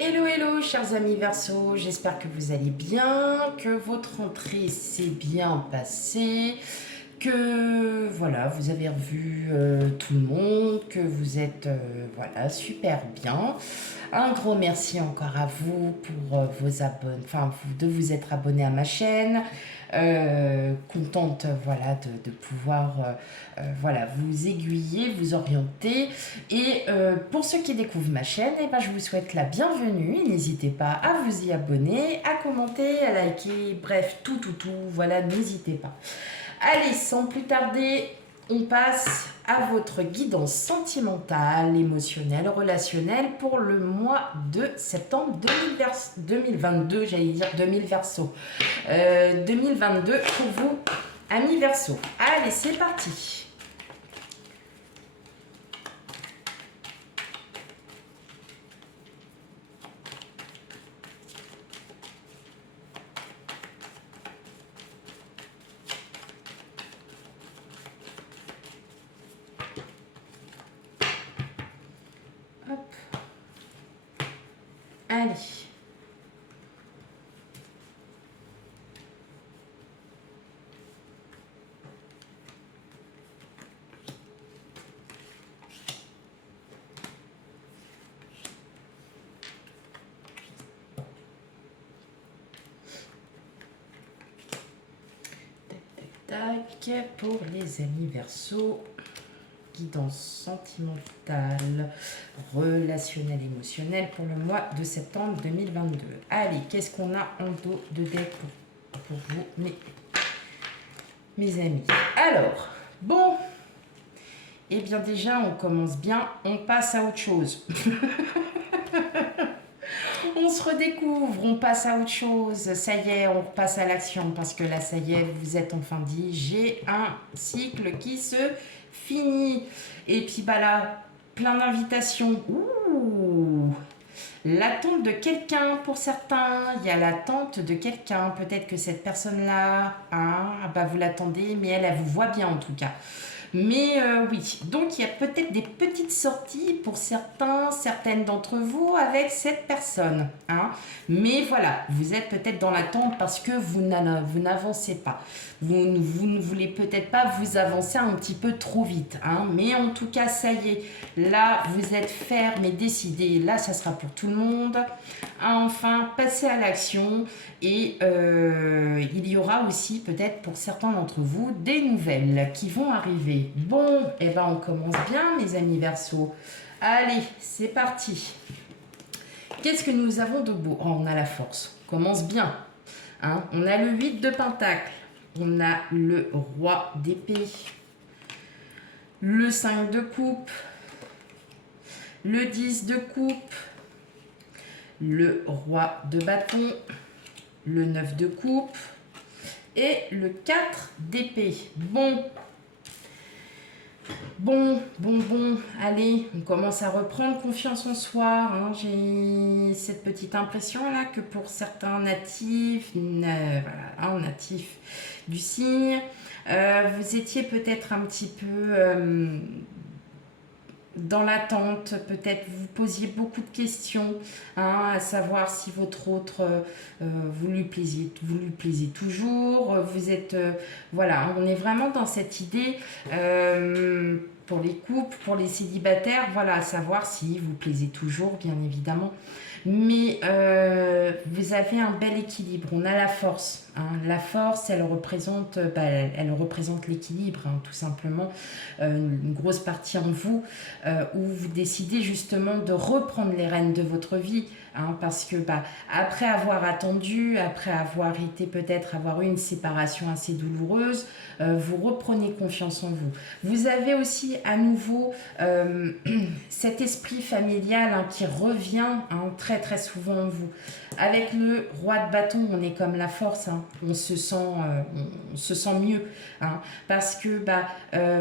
Hello, hello, chers amis Verseau, j'espère que vous allez bien, que votre rentrée s'est bien passée, que voilà, vous avez revu tout le monde, que vous êtes voilà, super bien. Un gros merci encore à vous pour vos abonnés, de vous être abonné à ma chaîne. Contente voilà de pouvoir voilà vous aiguiller, vous orienter. Et pour ceux qui découvrent ma chaîne, eh ben, je vous souhaite la bienvenue. N'hésitez pas à vous y abonner, à commenter, à liker, bref, tout, voilà, n'hésitez pas. Allez, sans plus tarder, on passe à votre guidance sentimentale, émotionnelle, relationnelle pour le mois de septembre 2022, j'allais dire 2000 Verseau. 2022 pour vous, amis Verseau. Allez, c'est parti. Hop. Allez. Tac, pour les amis Verseau, guidance sentimentale, relationnelle, émotionnelle pour le mois de septembre 2022. Allez, qu'est-ce qu'on a en dos de deck pour vous, mes amis? Alors, bon, eh bien déjà, on commence bien, on passe à autre chose. On se redécouvre, on passe à autre chose. Ça y est, on repasse à l'action parce que là, ça y est, vous êtes enfin dit, j'ai un cycle qui se finit. Et puis bah là, plein d'invitations. Ouh, l'attente de quelqu'un pour certains, il y a l'attente de quelqu'un. Peut-être que cette personne-là, hein, bah vous l'attendez, mais elle vous voit bien en tout cas. Mais oui, donc il y a peut-être des petites sorties pour certaines d'entre vous avec cette personne. Hein. Mais voilà, vous êtes peut-être dans l'attente parce que vous n'avancez pas. Vous ne voulez peut-être pas vous avancer un petit peu trop vite. Hein. Mais en tout cas, ça y est, là, vous êtes ferme et décidé. Là, ça sera pour tout le monde. Enfin, passer à l'action. Et il y aura aussi peut-être pour certains d'entre vous des nouvelles qui vont arriver. Bon, et ben on commence bien mes amis Verseau. Allez, c'est parti. Qu'est-ce que nous avons de beau? Oh, on a la force. On commence bien. Hein, on a le 8 de Pentacle. On a le Roi d'épée. Le 5 de coupe. Le 10 de coupe. Le Roi de bâton. Le 9 de coupe et le 4 d'épée. Bon, allez, on commence à reprendre confiance en soi. Hein. J'ai cette petite impression là que pour certains natifs, voilà, natifs du signe, vous étiez peut-être un petit peu dans l'attente, peut-être vous posiez beaucoup de questions, hein, à savoir si votre autre, vous lui plaisiez toujours, vous êtes, voilà, on est vraiment dans cette idée, pour les couples, pour les célibataires, voilà, à savoir si vous plaisez toujours, bien évidemment, mais vous avez un bel équilibre, on a la force, hein. La force, elle représente l'équilibre, hein, tout simplement, une grosse partie en vous, où vous décidez justement de reprendre les rênes de votre vie, hein, parce que après avoir attendu, après avoir été peut-être avoir eu une séparation assez douloureuse, vous reprenez confiance en vous. Vous avez aussi à nouveau cet esprit familial, hein, qui revient, hein, très très souvent en vous. Avec le Roi de bâton, on est comme la force, hein. On se sent mieux, hein, parce que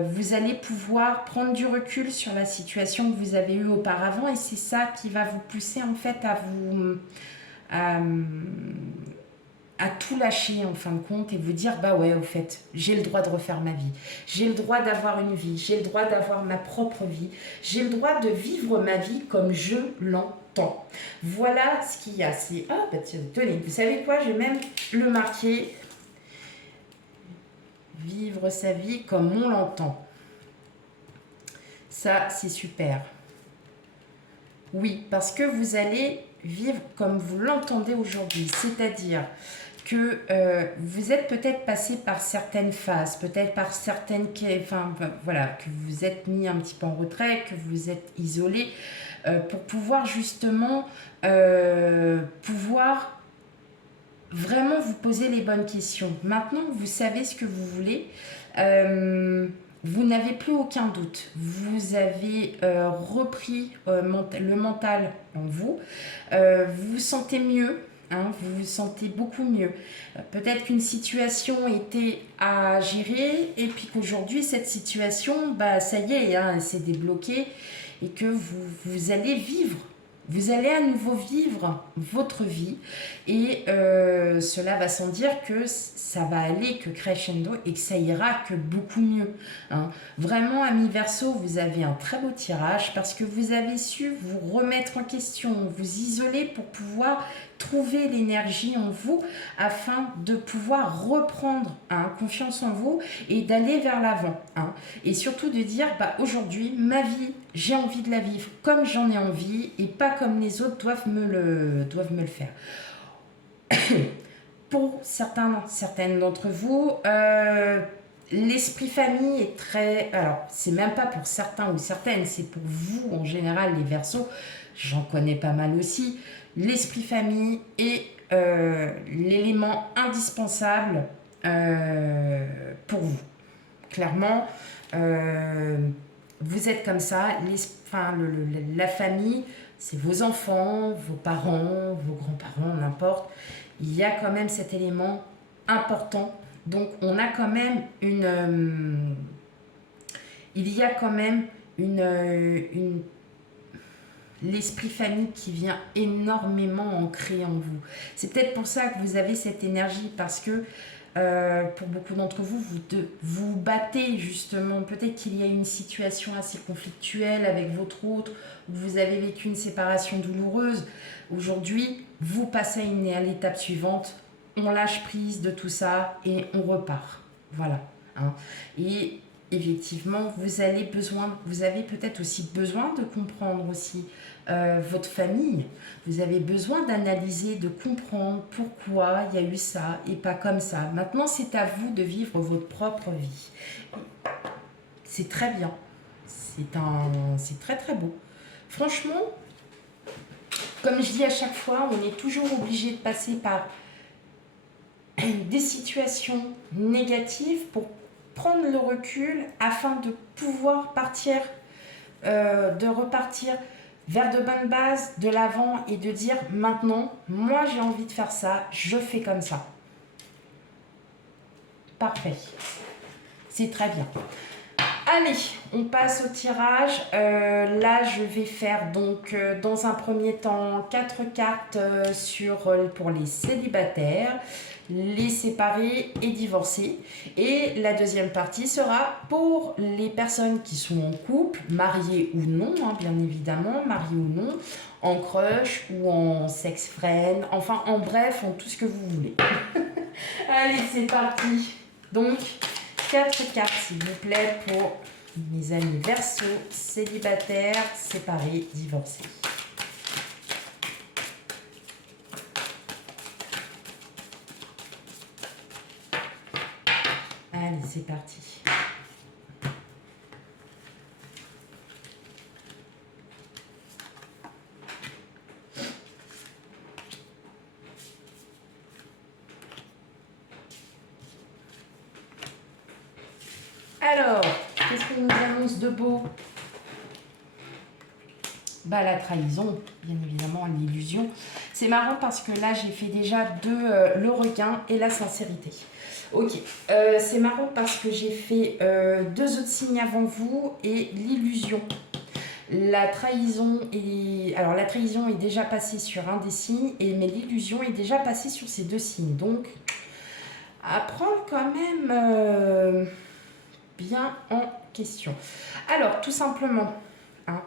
vous allez pouvoir prendre du recul sur la situation que vous avez eue auparavant et c'est ça qui va vous pousser en fait à tout lâcher en fin de compte et vous dire bah ouais, au fait, j'ai le droit de refaire ma vie, j'ai le droit d'avoir une vie, j'ai le droit d'avoir ma propre vie, j'ai le droit de vivre ma vie comme je l'entends. temps. Voilà ce qu'il y a. C'est, ah, bah, tenez, vous savez quoi, je vais même le marquer. Vivre sa vie comme on l'entend. Ça, c'est super. Oui, parce que vous allez vivre comme vous l'entendez aujourd'hui. C'est-à-dire que vous êtes peut-être passé par certaines phases, peut-être par certaines... Enfin, voilà, que vous êtes mis un petit peu en retrait, que vous êtes isolé, pour pouvoir justement pouvoir vraiment vous poser les bonnes questions. Maintenant, vous savez ce que vous voulez. Vous n'avez plus aucun doute. Vous avez repris le mental en vous. Vous vous sentez mieux. Hein, vous vous sentez beaucoup mieux. Peut-être qu'une situation était à gérer et puis qu'aujourd'hui, cette situation, bah, ça y est, hein, elle s'est débloquée et que vous allez vivre. Vous allez à nouveau vivre votre vie et cela va sans dire que ça va aller que crescendo et que ça ira que beaucoup mieux. Hein. Vraiment, ami Verseau, vous avez un très beau tirage parce que vous avez su vous remettre en question, vous isoler pour pouvoir trouver l'énergie en vous afin de pouvoir reprendre confiance en vous et d'aller vers l'avant. Hein. Et surtout de dire, bah, aujourd'hui, ma vie, j'ai envie de la vivre comme j'en ai envie et pas comme les autres doivent me le faire. Pour certaines d'entre vous, l'esprit famille est très... Alors, c'est même pas pour certains ou certaines, c'est pour vous en général, les Verseaux. J'en connais pas mal aussi. L'esprit famille est l'élément indispensable pour vous. Clairement, vous êtes comme ça. La famille, c'est vos enfants, vos parents, vos grands-parents, n'importe. Il y a quand même cet élément important. Donc, on a quand même il y a quand même l'esprit famille qui vient énormément ancré en vous. C'est peut-être pour ça que vous avez cette énergie, parce que pour beaucoup d'entre vous, vous battez justement. Peut-être qu'il y a une situation assez conflictuelle avec votre autre, où vous avez vécu une séparation douloureuse. Aujourd'hui, vous passez à l'étape suivante. On lâche prise de tout ça et on repart. Voilà. Hein. Et effectivement, vous avez peut-être aussi besoin de comprendre aussi votre famille. Vous avez besoin d'analyser, de comprendre pourquoi il y a eu ça et pas comme ça. Maintenant, c'est à vous de vivre votre propre vie. C'est très bien. C'est très très beau. Franchement, comme je dis à chaque fois, on est toujours obligé de passer par des situations négatives pour prendre le recul afin de pouvoir de repartir vers de bonnes bases, de l'avant, et de dire maintenant, moi j'ai envie de faire ça, je fais comme ça. Parfait. C'est très bien. Allez, on passe au tirage. Là, je vais faire donc dans un premier temps 4 cartes pour les célibataires, les séparés et divorcés. Et la deuxième partie sera pour les personnes qui sont en couple, mariées ou non, hein, bien évidemment, mariées ou non, en crush ou en sex friend, enfin en bref, en tout ce que vous voulez. Allez, c'est parti. Donc, 4 cartes, s'il vous plaît, pour mes amis Verseau, célibataires, séparés, divorcés. Allez, c'est parti. Alors, qu'est-ce qu'on nous annonce de beau? Bah, la trahison, bien évidemment, l'illusion. C'est marrant parce que là, j'ai fait déjà le requin et la sincérité. Ok, c'est marrant parce que j'ai fait 2 autres signes avant vous et l'illusion. La trahison est déjà passée sur un des signes, mais l'illusion est déjà passée sur ces 2 signes. Donc, à prendre quand même bien en question. Alors, tout simplement, hein,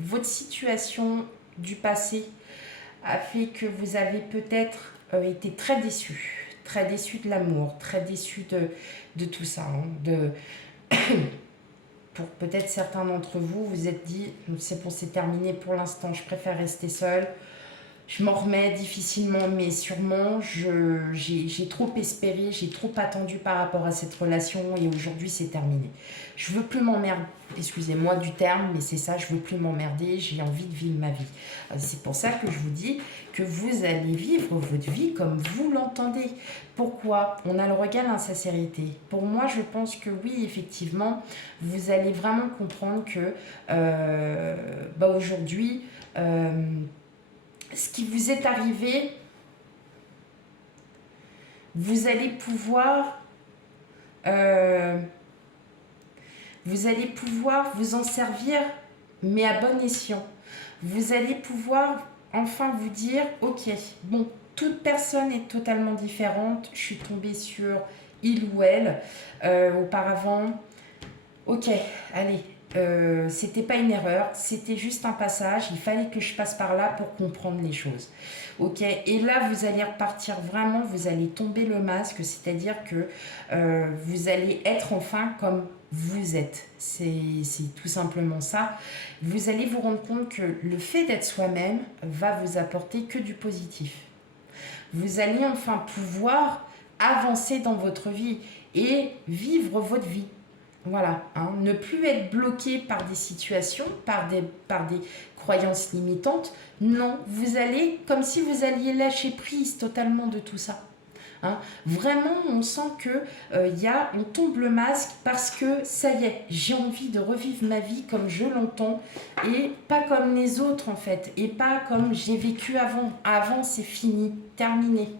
votre situation du passé a fait que vous avez peut-être été très déçu de l'amour, très déçu de tout ça. Pour peut-être certains d'entre vous, vous êtes dit, c'est bon, c'est terminé pour l'instant, je préfère rester seule. Je m'en remets difficilement, mais sûrement, j'ai trop espéré, j'ai trop attendu par rapport à cette relation et aujourd'hui c'est terminé. Je veux plus m'emmerder, excusez-moi du terme, mais c'est ça, je veux plus m'emmerder, j'ai envie de vivre ma vie. C'est pour ça que je vous dis que vous allez vivre votre vie comme vous l'entendez. Pourquoi? On a le regard d'insincérité. Pour moi, je pense que oui, effectivement, vous allez vraiment comprendre que aujourd'hui, ce qui vous est arrivé, vous allez pouvoir vous en servir, mais à bon escient. Vous allez pouvoir enfin vous dire, ok, bon, toute personne est totalement différente, je suis tombée sur il ou elle auparavant, ok, allez, c'était pas une erreur, c'était juste un passage, il fallait que je passe par là pour comprendre les choses. Ok, et là vous allez repartir vraiment, vous allez tomber le masque, c'est-à-dire que vous allez être enfin comme vous êtes. C'est tout simplement ça. Vous allez vous rendre compte que le fait d'être soi-même va vous apporter que du positif. Vous allez enfin pouvoir avancer dans votre vie et vivre votre vie. Voilà, ne plus être bloqué par des situations, par des croyances limitantes. Non, vous allez, comme si vous alliez lâcher prise totalement de tout ça. Vraiment, on sent que on tombe le masque parce que ça y est, j'ai envie de revivre ma vie comme je l'entends et pas comme les autres en fait, et pas comme j'ai vécu avant. Avant, c'est fini, terminé.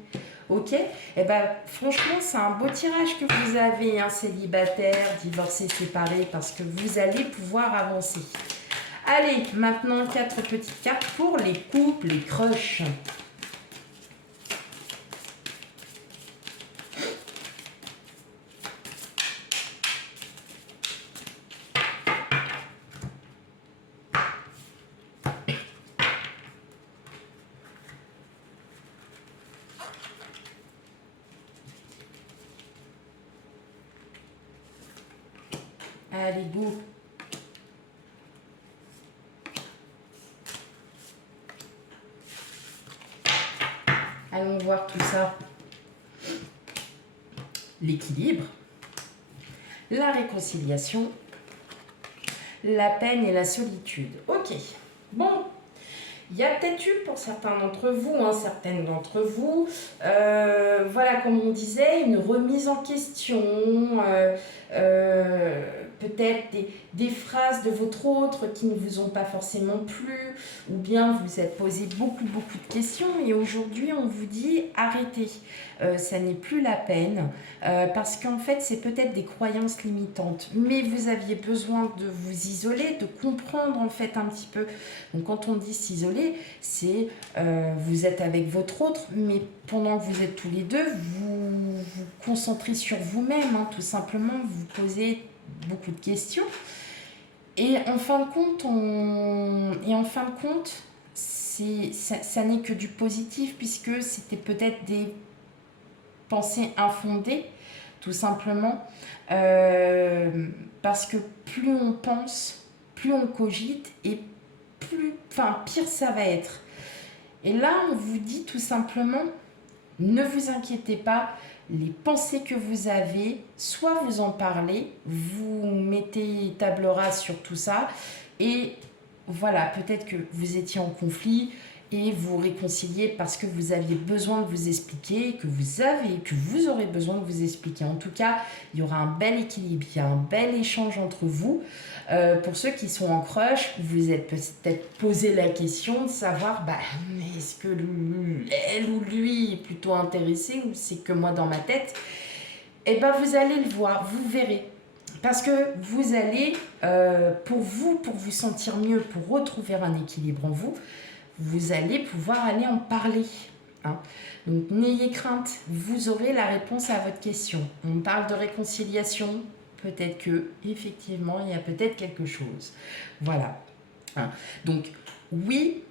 Ok, et franchement, c'est un beau tirage que vous avez, célibataire, divorcé, séparé, parce que vous allez pouvoir avancer. Allez, maintenant 4 petites cartes pour les couples, les crushs. Allez, go. Allons voir tout ça. L'équilibre, la réconciliation, la peine et la solitude. Ok, bon. Il y a peut-être eu pour certains d'entre vous, certaines d'entre vous, voilà, comme on disait, une remise en question, peut-être des phrases de votre autre qui ne vous ont pas forcément plu, ou bien vous êtes posé beaucoup de questions et aujourd'hui on vous dit arrêtez, ça n'est plus la peine, parce qu'en fait c'est peut-être des croyances limitantes, mais vous aviez besoin de vous isoler, de comprendre en fait un petit peu. Donc quand on dit s'isoler, c'est vous êtes avec votre autre, mais pendant que vous êtes tous les deux, vous vous concentrez sur vous-même, tout simplement, vous posez beaucoup de questions. Et en fin de compte, ça n'est que du positif, puisque c'était peut-être des pensées infondées, tout simplement, parce que plus on pense, plus on cogite, et pire ça va être. Et là, on vous dit tout simplement, ne vous inquiétez pas, les pensées que vous avez, soit vous en parlez, vous mettez table rase sur tout ça, et voilà, peut-être que vous étiez en conflit et vous réconciliez parce que vous aviez besoin de vous expliquer, que vous aurez besoin de vous expliquer. En tout cas, il y aura un bel équilibre, il y a un bel échange entre vous. Pour ceux qui sont en crush, vous êtes peut-être posé la question de savoir, est-ce que elle ou lui est plutôt intéressé ou c'est que moi dans ma tête? Vous allez le voir, vous verrez. Parce que vous allez, pour vous sentir mieux, pour retrouver un équilibre en vous, vous allez pouvoir aller en parler. Donc n'ayez crainte, vous aurez la réponse à votre question. On parle de réconciliation, peut-être que effectivement il y a peut-être quelque chose. Voilà. Hein. Donc, oui,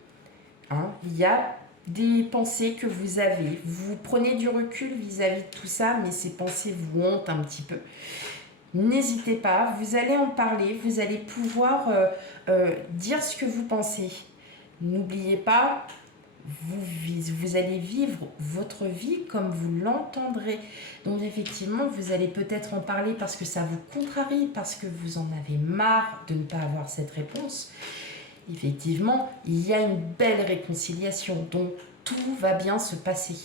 hein, il y a des pensées que vous avez. Vous prenez du recul vis-à-vis de tout ça, mais ces pensées vous hantent un petit peu. N'hésitez pas, vous allez en parler, vous allez pouvoir dire ce que vous pensez. N'oubliez pas, vous allez vivre votre vie comme vous l'entendrez. Donc effectivement, vous allez peut-être en parler parce que ça vous contrarie, parce que vous en avez marre de ne pas avoir cette réponse. Effectivement, il y a une belle réconciliation, donc tout va bien se passer.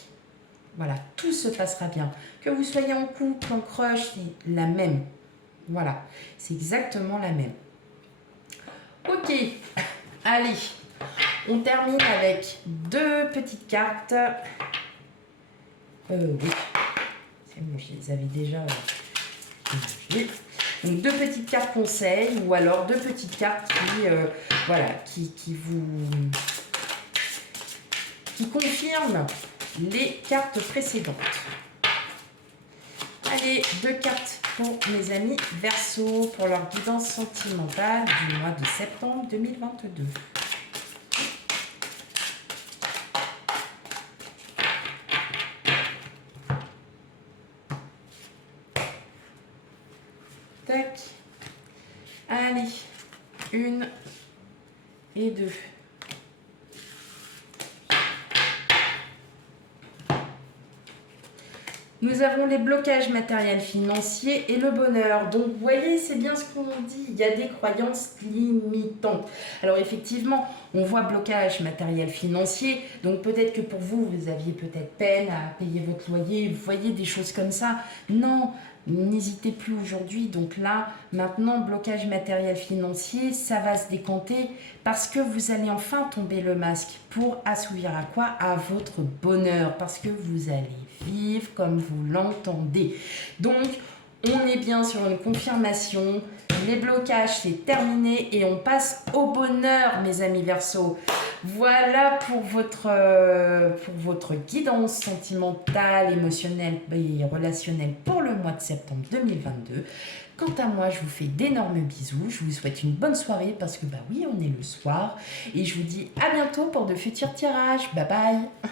Voilà, tout se passera bien. Que vous soyez en couple, en crush, c'est la même. Voilà, c'est exactement la même. Ok, allez, on termine avec deux petites cartes. Oui, c'est bon, je les avais déjà. Donc deux petites cartes conseils ou alors deux petites cartes qui confirment les cartes précédentes. Allez, deux cartes pour mes amis Verseau pour leur guidance sentimentale du mois de septembre 2022. Tac. Allez, une et deux. Nous avons les blocages matériels financiers et le bonheur. Donc, vous voyez, c'est bien ce qu'on dit. Il y a des croyances limitantes. Alors, effectivement, on voit blocage matériel financier. Donc, peut-être que pour vous, vous aviez peut-être peine à payer votre loyer. Vous voyez des choses comme ça. Non, n'hésitez plus aujourd'hui. Donc là, maintenant, blocage matériel financier, ça va se décanter parce que vous allez enfin tomber le masque pour assouvir à quoi? À votre bonheur. Parce que vous allez vivre comme vous l'entendez. Donc, on est bien sur une confirmation. Les blocages, c'est terminé et on passe au bonheur, mes amis Verseau. Voilà pour votre guidance sentimentale, émotionnelle et relationnelle pour le mois de septembre 2022. Quant à moi, je vous fais d'énormes bisous. Je vous souhaite une bonne soirée parce que, bah oui, on est le soir. Et je vous dis à bientôt pour de futurs tirages. Bye bye!